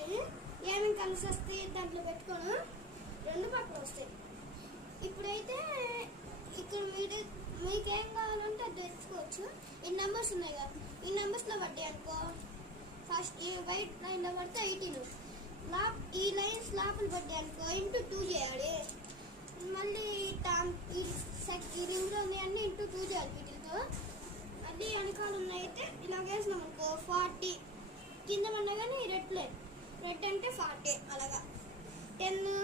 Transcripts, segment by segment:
చూడాలి ఏమేమి కలర్స్ వస్తాయి దాంట్లో పెట్టుకోను. రెండు పక్కన వస్తాయి. ఇప్పుడైతే ఇక్కడ మీకేం కావాలంటే అది తెచ్చుకోవచ్చు. ఈ నెంబర్స్ ఉన్నాయి కదా, ఈ నెంబర్స్లో పడ్డాయి అనుకో. ఫస్ట్ ఈ వైట్ లైన్లో పడితే 18, ఈ లైన్స్ లోపల పడ్డాయి అనుకో ఇంటూ 2 చేయాలి. మళ్ళీ ఈ రింగ్లో ఉన్నాయన్నీ ఇంటూ 2 చేయాలి వీటితో. మళ్ళీ వెనకాల ఉన్నాయితే ఇలా వేసినాం అనుకో 40. కింద పడినా కానీ రెడ్ అంటే 40 అలాగా 10.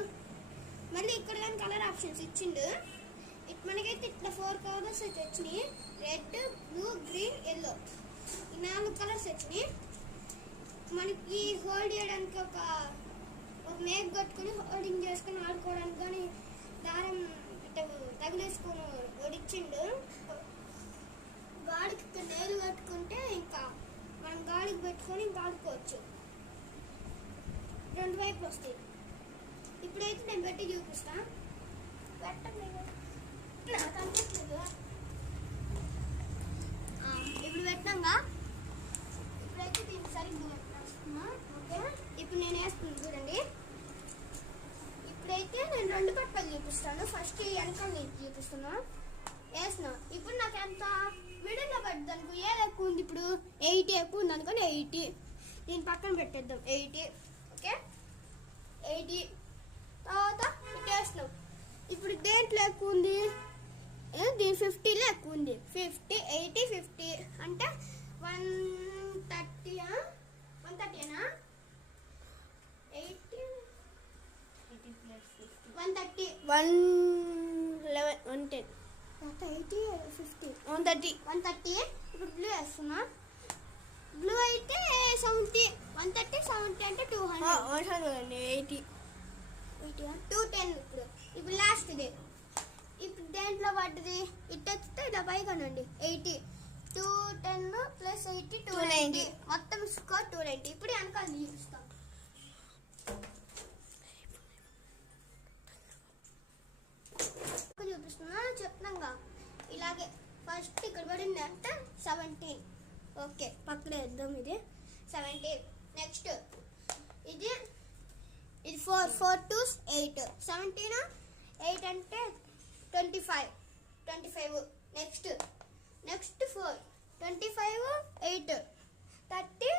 మళ్ళీ ఇక్కడ కానీ కలర్ ఆప్షన్స్ ఇచ్చిండు. మనకైతే ఇట్లా 4 కలర్స్ అయితే వచ్చినాయి. రెడ్, బ్లూ, గ్రీన్, ఎల్లో, ఈ 4 కలర్స్ వచ్చినాయి. మనకి హోల్డ్ చేయడానికి ఒక మేక్ కట్టుకుని హోల్డింగ్ చేసుకుని ఆడుకోవడానికి కానీ దారం తగిలేసుకొని ఒడిచ్చిండు. గాడికి నేలు కట్టుకుంటే ఇంకా మనం గాడికి పెట్టుకొని ఇంకా ఆడుకోవచ్చు. రెండు వైపులు వస్తాయి. ఇప్పుడైతే నేను పెట్టి చూపిస్తా. కనిపించలేదు. ఇప్పుడు పెట్టాంగా. ఇప్పుడైతే దీన్ని సరిగ్గా పెట్టేస్తున్నా. ఓకే, ఇప్పుడు నేను వేస్తున్నాను చూడండి. ఇప్పుడైతే నేను రెండు పక్కలు చూపిస్తాను. ఫస్ట్ వెనకాల నేను చూపిస్తున్నా. వేస్తున్నా. ఇప్పుడు నాకు ఎంత మిడిల్లో పడుతుంది అనుకో, ఏది ఎక్కువ ఉంది. ఇప్పుడు 80 ఎక్కువ ఉంది అనుకోని 80 దీని పక్కన పెట్టేద్దాం. 80 ఓకే, 80 తర్వాత ఇటు వేస్తున్నాం. ఇప్పుడు దేంట్లో ఎక్కువ ఉంది? దీని 50లో ఎక్కువ ఉంది. 50, 80, 50 అంటే 130. 130నా? 80 plus 50 130 111 110 80 50 130. ఇప్పుడు బ్లూ వేస్తున్నా. బ్లూ అయితే 70. 130 70 అంటే 200. 210. ఇప్పుడు లాస్ట్ ఇది. ఇప్పుడు దేంట్లో పడ్డది? ఇటు వస్తే ఇలా పైగానండి 80. 210 ప్లస్ 80 290. మొత్తం స్కోర్ 290. ఇప్పుడు వెనకాల చూపిస్తాం. చూపిస్తున్నా చెప్తున్నాగా. ఇలాగే ఫస్ట్ ఇక్కడ పడింది అంటే 17. ఓకే, పక్కన వేద్దాం. ఇది 17. నెక్స్ట్ ఇది 4 4 2 8 17. 8 అంటే 25. నెక్స్ట్ 4 25 8 30